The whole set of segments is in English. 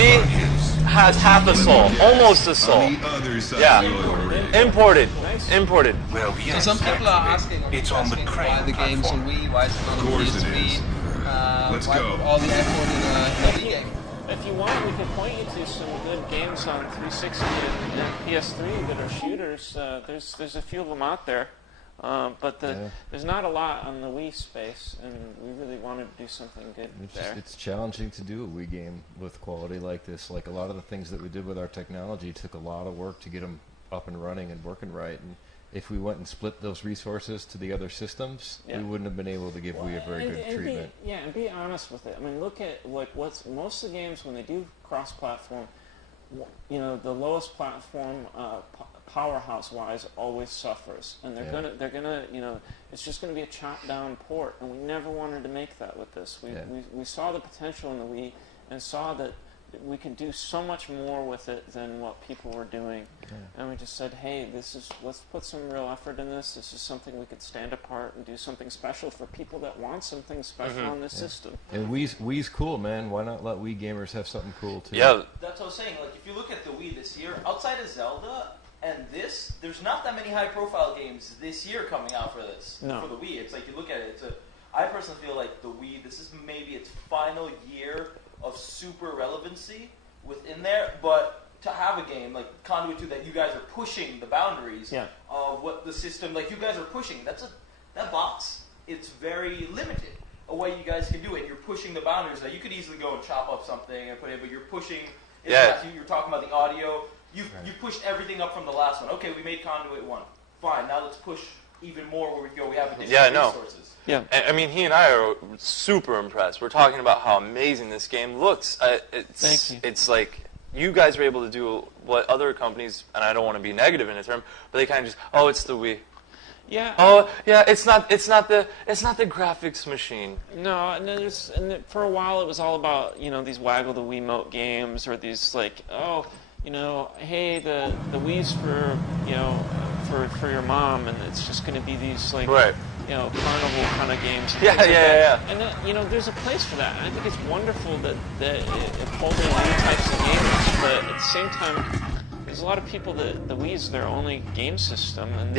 Wii has half a soul, almost a soul. Yeah, imported. Well, yes. So some people are asking, It's on the crane why the games on Wii, why is it not on PS3? Let's why go. put all the effort in a Wii game? If you want, we could point you to some good games on 360 and PS3 that are shooters. There's a few of them out there, but there's not a lot on the Wii space, and we really wanted to do something good there. It's challenging to do a Wii game with quality like this. Like a lot of the things that we did with our technology took a lot of work to get them up and running and working right. And if we went and split those resources to the other systems, we wouldn't have been able to give Wii a very good treatment. And be honest with it. I mean, look at what's most of the games when they do cross-platform. The lowest platform, powerhouse-wise, always suffers, and they're gonna, it's just gonna be a chopped-down port, and we never wanted to make that with this. We saw the potential in the Wii, and saw that we can do so much more with it than what people were doing, and we just said, hey, let's put some real effort in this. This is something we could stand apart and do something special for people that want something special on this system. And Wii's cool, man. Why not let Wii gamers have something cool too? Yeah, that's what I was saying. Like, if you look at the Wii this year, outside of Zelda and this, there's not that many high-profile games this year coming out for this. For the Wii, it's like you look at it. I personally feel like the Wii. This is maybe its final year of super relevancy within there, but to have a game like Conduit 2 that you guys are pushing the boundaries of what the system, like you guys are pushing, that box, it's very limited a way you guys can do it. You're pushing the boundaries. Like you could easily go and chop up something and put it, but you're pushing, you're talking about the audio, you pushed everything up from the last one. Okay, we made Conduit 1. Fine, now let's push even more where we go. We have additional resources. Yeah, I mean, he and I are super impressed. We're talking about how amazing this game looks. Thank you. It's like you guys are able to do what other companies, and I don't want to be negative in a term, but they kind of just, it's the Wii. Yeah. Oh, yeah. It's not the graphics machine. No, and for a while it was all about these waggle the Wiimote games, or these like hey, the Wii's for your mom, and it's just going to be these like carnival kind of games. And there's a place for that. And I think it's wonderful that it pulls in new types of gamers, but at the same time, there's a lot of people that the Wii's their only game system, and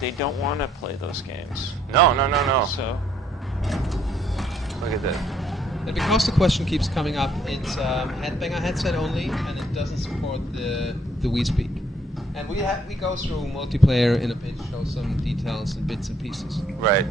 they don't want to play those games. No. So look at that. And because the question keeps coming up, it's Headbanger headset only, and it doesn't support the Wii Speak. And we go through multiplayer in a bit, show some details and bits and pieces. Right.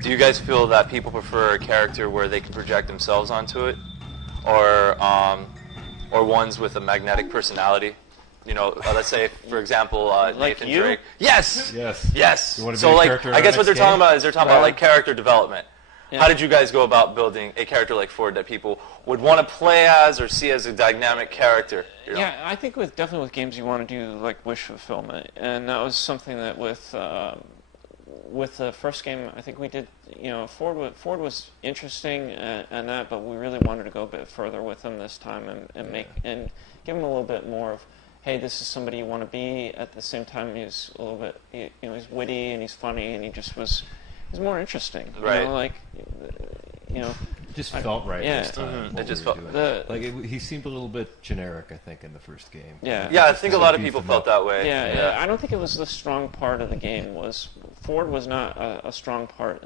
Do you guys feel that people prefer a character where they can project themselves onto it, or ones with a magnetic personality? Let's say, for example, like Nathan you? Drake. Yes. You want to So, be a like, character I guess on what they're next talking game? about is they're talking about like character development. Yeah. How did you guys go about building a character like Ford that people would want to play as or see as a dynamic character? Yeah, I think definitely with games you want to do like wish fulfillment, and that was something that with the first game I think we did. Ford was interesting and that, but we really wanted to go a bit further with him this time and give him a little bit more of, hey, this is somebody you want to be. At the same time, he's a little bit, he's witty and he's funny, and he's more interesting. Right. It just felt right this time. It just felt he seemed a little bit generic, I think, in the first game. Yeah. Yeah, I think a lot of people felt that way. Yeah, I don't think it was the strong part of the game. Ford was not a strong part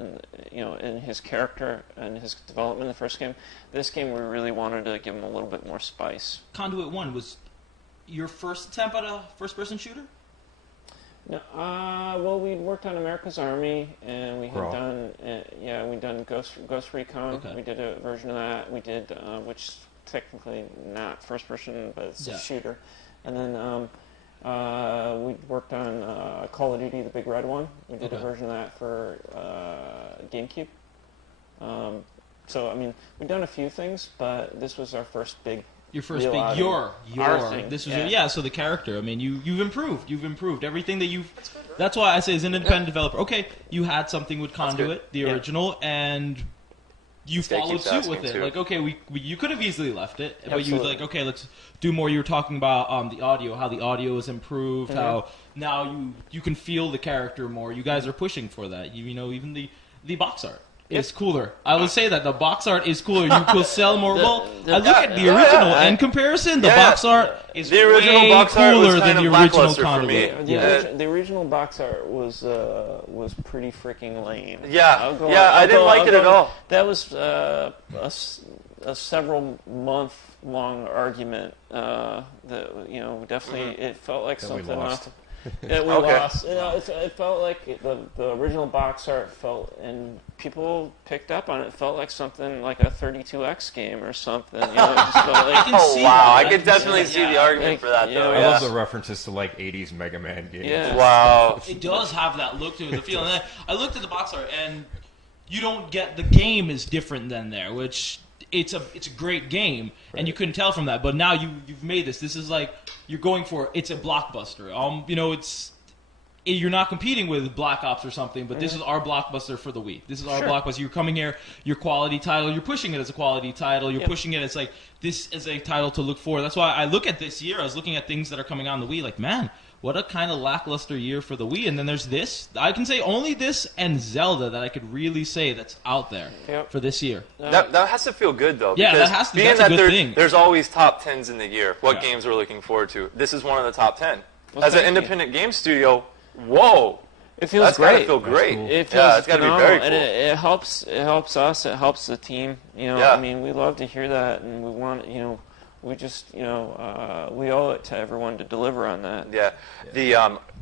in his character and his development in the first game. This game, we really wanted to give him a little bit more spice. Conduit 1 was your first attempt at a first-person shooter? No, well, we'd worked on America's Army, and we had done, we'd done Ghost Recon. Okay. We did a version of that. We did, which technically not first person, but it's a shooter. And then we worked on Call of Duty, the big red one. We did a version of that for GameCube. So I mean, we've done a few things, but this was our first big. Your first big, our thing. This was so the character. I mean, you've improved everything that you've. That's why I say as an independent developer, okay, you had something with Conduit, the original, and you followed suit with it. Too. Like, okay, you could have easily left it, but you like, okay, let's do more. You were talking about the audio, how the audio is improved, how now you can feel the character more. You guys are pushing for that. You know, even the box art. is cooler. I would say that the box art is cooler. You could sell more. Well, I look at the original. In comparison, the box art is the original way box art was cooler kind than of the original lackluster for me. Conduit. The original box art was pretty freaking lame. I didn't like it at all. That was a several month long argument. That definitely it felt like that something we lost. That we lost. It felt like the original box art felt, and people picked up on it. It felt like something like a 32X game or something. It just felt like, I could definitely see the argument for that, though. I love the references to like 80s Mega Man games. Yeah. Wow. It does have that look to it, the feel. And I looked at the box art, and you don't get the game is different than there, which it's a great game, and you couldn't tell from that. But now you've made this. This is like you're going for it's a blockbuster. You're not competing with Black Ops or something, but this is our blockbuster for the Wii. This is our blockbuster. You're coming here, your quality title. You're pushing it as a quality title. You're pushing it as like this is a title to look for. That's why I look at this year. I was looking at things that are coming on the Wii. Like, man, what a kind of lackluster year for the Wii. And then there's this. I can say only this and Zelda that I could really say that's out there for this year. That has to feel good, though. Yeah, because that has to. Being That's a good thing. There's always top 10s in the year. What games we're looking forward to? This is one of the top 10. As an independent game studio, whoa. It feels that's great. Gotta feel great. Cool. It feels it's gotta be phenomenal, very cool. and it helps. It helps us. It helps the team. I mean, we love to hear that, and we want. We just. we owe it to everyone to deliver on that. Yeah. The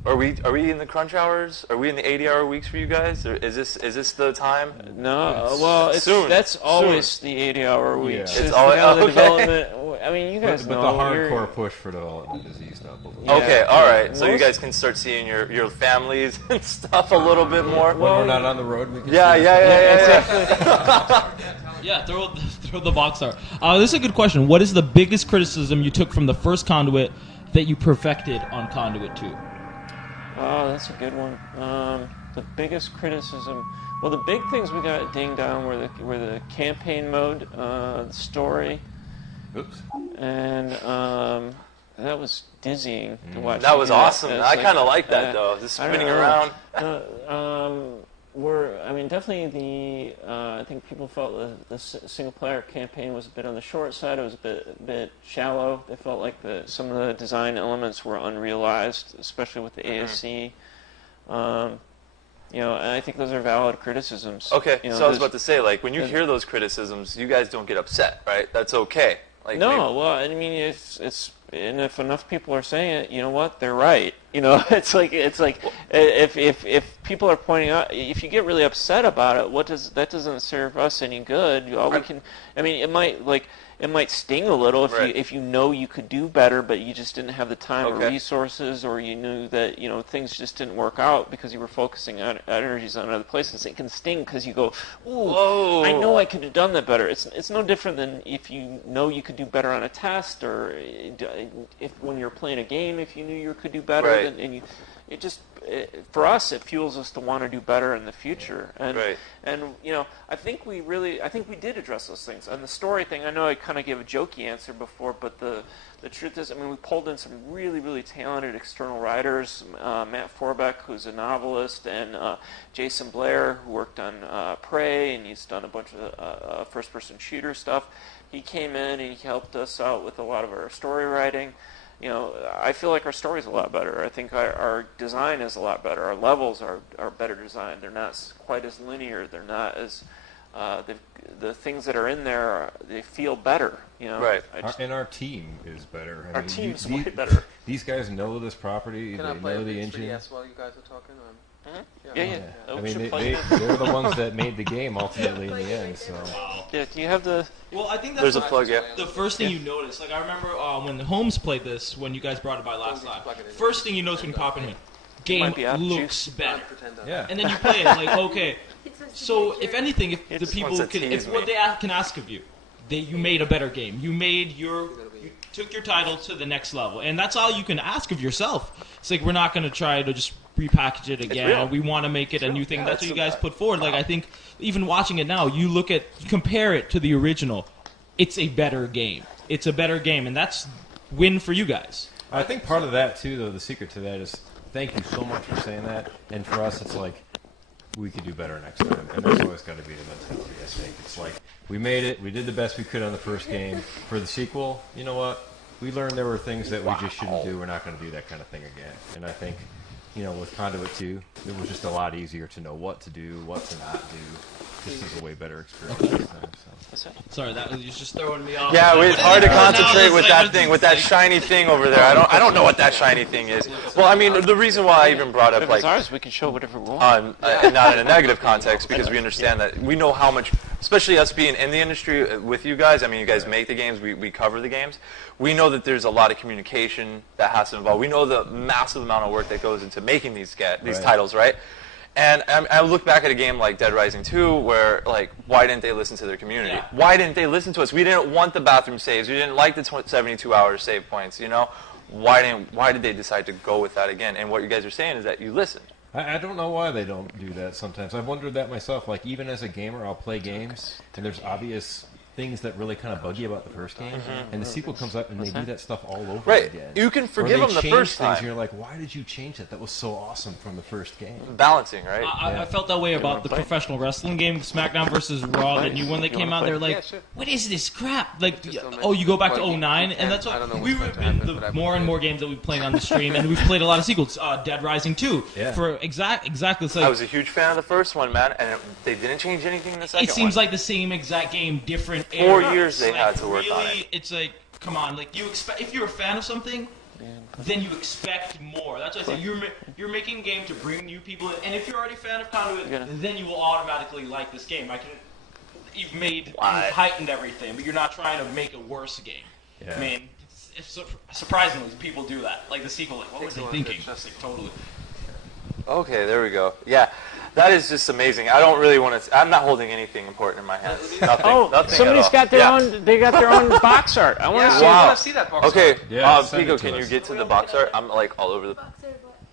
are we in the crunch hours? Are we in the 80-hour weeks for you guys? Or is this the time? No. Well, it's soon. That's always the 80-hour weeks. Yeah. It's always the development. I mean, you guys but know. the hardcore push for development is eased up a little. Okay, all right. So you guys can start seeing your families and stuff a little bit more. When we're not on the road, we can Yeah, throw the box art. This is a good question. What is the biggest criticism you took from the first Conduit that you perfected on Conduit 2? Oh, that's a good one. The biggest criticism. Well, the big things we got dinged down were the campaign mode, the story. Oops. And that was dizzying to watch. That was awesome. I kind of like that, that though. Just spinning around. Definitely I think people felt the single-player campaign was a bit on the short side. It was a bit shallow. They felt like some of the design elements were unrealized, especially with the ASC. And I think those are valid criticisms. Okay, so I was about to say, like, when you hear those criticisms, you guys don't get upset, right? That's okay. Like, well, I mean, it's and if enough people are saying it, you know what? They're right. It's like if people are pointing out, if you get really upset about it, that doesn't serve us any good. It might sting a little if you know you could do better, but you just didn't have the time or resources, or you knew that things just didn't work out because you were focusing on energies on other places. It can sting because you go, "Ooh, I know I could have done that better." It's no different than if you know you could do better on a test, or if when you're playing a game, if you knew you could do better, for us, it fuels us to want to do better in the future. And I think we did address those things. And the story thing, I know I kind of gave a jokey answer before, but the truth is, we pulled in some really, really talented external writers, Matt Forbeck, who's a novelist, and Jason Blair, who worked on Prey, and he's done a bunch of first-person shooter stuff. He came in and he helped us out with a lot of our story writing. I feel like our story's a lot better. I think our design is a lot better. Our levels are better designed. They're not quite as linear. They're not as the things that are in there. They feel better. Right. And our team is better. Our team's way better. These guys know this property. They know the engine. Yes, while you guys are talking. Yeah. I mean, they're the ones that made the game ultimately in the end. So. Yeah. Do you have the? Well, I think that's there's a plug. Yeah. The first thing you notice, like I remember when Holmes played this, when you guys brought it by last time. First thing you notice when you pop in here, game looks better. Yeah. And then you play it like, okay. So if anything, if the people if what they can ask of you, you made a better game. You took your title to the next level, and that's all you can ask of yourself. It's like we're not going to try to just repackage it again. We want to make it a new thing. That's what you guys put forward. Like I think even watching it now, you compare it to the original. It's a better game. It's a better game, and that's win for you guys. I think part of that too, though, the secret to that is thank you so much for saying that. And for us, it's like we could do better next time. And that's always got to be the mentality, I think. It's like, we made it, we did the best we could on the first game. For the sequel, you know what? We learned there were things that we just shouldn't do. We're not going to do that kind of thing again. And I think, with Conduit 2, it was just a lot easier to know what to do, what to not do. This is a way better experience this time. So. Sorry, that was just throwing me off. Yeah, it's hard to concentrate with that thing, with that shiny thing over there. I don't know what that shiny thing is. Well, I mean, the reason why I even brought up If like it's ours, we can show whatever we want. not in a negative context, because we understand that we know how much, especially us being in the industry with you guys. I mean, you guys make the games, we cover the games. We know that there's a lot of communication that has to involve. We know the massive amount of work that goes into making these titles, right? And I look back at a game like Dead Rising 2 where, like, why didn't they listen to their community? Yeah. Why didn't they listen to us? We didn't want the bathroom saves. We didn't like the 72-hour save points, Why did they decide to go with that again? And what you guys are saying is that you listen. I don't know why they don't do that sometimes. I've wondered that myself. Like, even as a gamer, I'll play games, and there's obvious things that really kind of bug you about the first game, and the sequel comes up and they do that stuff all over again. You can forgive them the first time. And you're like, why did you change that? That was so awesome from the first game. Balancing, right? I felt that way about the professional wrestling game, SmackDown versus Raw, the new one that came out. They're like, what is this crap? Like, you go back to 09, and that's what we've been the more and more games that we've played on the stream, and we've played a lot of sequels. Dead Rising 2, for exactly. Like, I was a huge fan of the first one, man, and they didn't change anything in the second one. It seems like the same exact game, different 4 years they had to work on it. It's like, come on, like you expect if you're a fan of something, then you expect more. That's why I say you're making a game to bring new people in, and if you're already a fan of Conduit, then you will automatically like this game. You've heightened everything, but you're not trying to make a worse game. Yeah. I mean, surprisingly, people do that. Like the sequel, like what were they thinking? Just like totally. Okay, there we go. Yeah. That is just amazing. I don't really want to. I'm not holding anything important in my hands. Nothing Somebody's got their own. They got their own box art. I want to see. I want to see that box art. Okay, Pico, can you get to the box art? I'm like all over the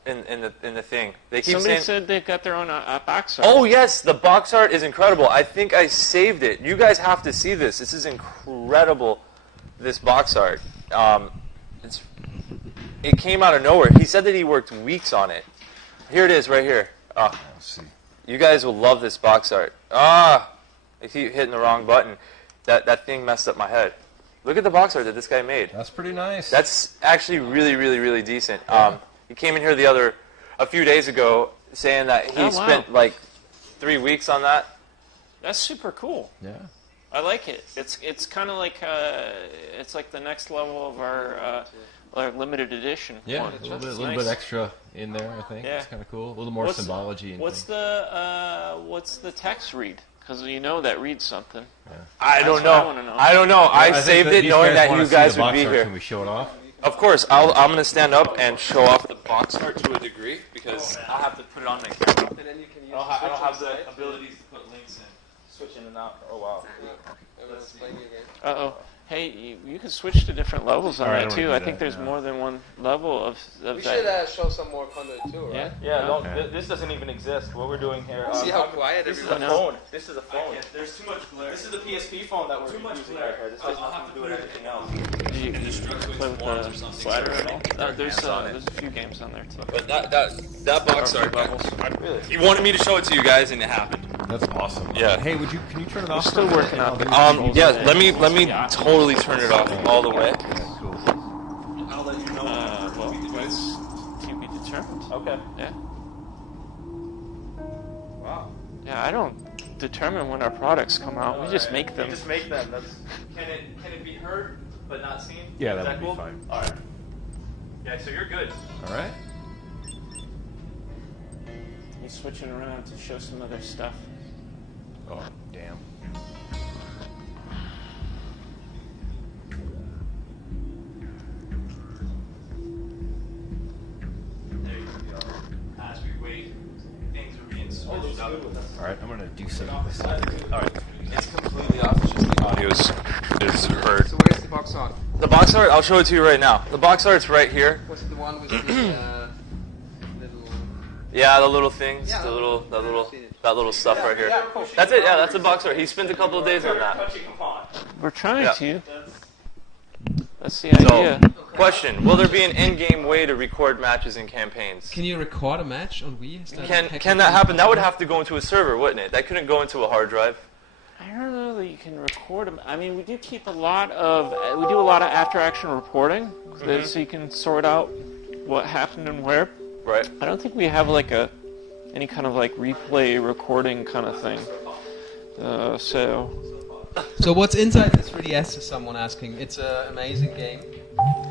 in the thing. They keep Somebody saying, said they've got their own box art. Oh yes, the box art is incredible. I think I saved it. You guys have to see this. This is incredible. This box art. It came out of nowhere. He said that he worked weeks on it. Here it is, right here. Let's see. You guys will love this box art. I keep hitting the wrong button. That thing messed up my head. Look at the box art that this guy made. That's pretty nice. That's actually really, really, really decent. He came in here a few days ago, saying that he spent like 3 weeks on that. That's super cool. Yeah. I like it. It's kind of like it's like the next level of our limited edition. Yeah, one. a little bit extra in there. I think it's kind of cool. A little more symbology. What's the text read? Because that reads something. Yeah. I don't know. I don't know. I saved it knowing that you guys would be here. Can we show it off? Of course. I'm going to stand up and show off the box art to a degree because I'll have to put it on my camera. And then you can use I don't have the abilities to put links in. Switch in and out. Oh, wow. Uh-oh. Hey, you can switch to different levels on that too. I think there's more than one level of that. We should show some more Conduit too, right? Yeah. This doesn't even exist. What we're doing here. See how quiet this everyone is a phone. This is a phone. There's too much glare. This is the PSP phone that we're using right here. This has nothing to do with everything else. You can just play with the slider and all. There's a few games on there too. But that box art, really. He wanted me to show it to you guys, and it happened. That's awesome. Yeah. Hey, can you turn it off? Still working on it. Yeah. Let me totally turn it off all the way. Yeah, cool. I'll let you know. To be determined. Okay. Yeah. Wow. Yeah, I don't determine when our products come out. We just make them. We just make them. Can it be heard but not seen? Yeah, that would be fine. All right. Yeah, so you're good. All right. He's switching around to show some other stuff. Oh, damn. There you go. As we wait, things are being switched up. All right, I'm gonna do some. All right. It's completely off. It's just the audio is heard. So where's the box art? The box art, I'll show it to you right now. The box art's right here. What's the one with the little? Yeah, the little things, that little stuff right here. Yeah, cool. That's it. Yeah, that's the box art. He spent a couple of days on that. We're trying to. That's the idea. So, question: will there be an in-game way to record matches and campaigns? Can you record a match on Wii? Can that happen? That would have to go into a server, wouldn't it? That couldn't go into a hard drive. I don't know that you can record them. I mean, we do a lot of after-action reporting, so you can sort out what happened and where. Right. I don't think we have like any kind of like replay recording kind of thing. So what's inside this 3DS? Is someone asking? It's an amazing game.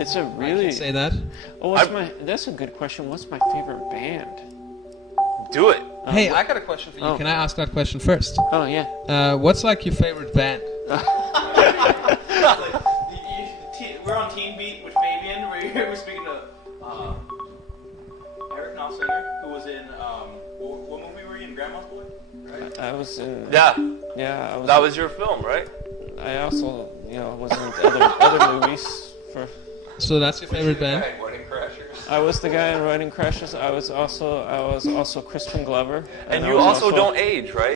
It's a really. I can say that. Oh, that's a good question. What's my favorite band? Do it. Hey, I got a question for you. Can I ask that question first? Oh yeah. What's like your favorite band? We're on Team Beat with Fabian. We're speaking to Eric Knopfsinger, who was in what movie were you in? Grandma's Boy, right? I was in. Yeah. Yeah. That was your film, right? I also, was in other movies for. So that's your favorite band? I was the guy in Wedding Crashers. I was also Crispin Glover. And you also don't age, right?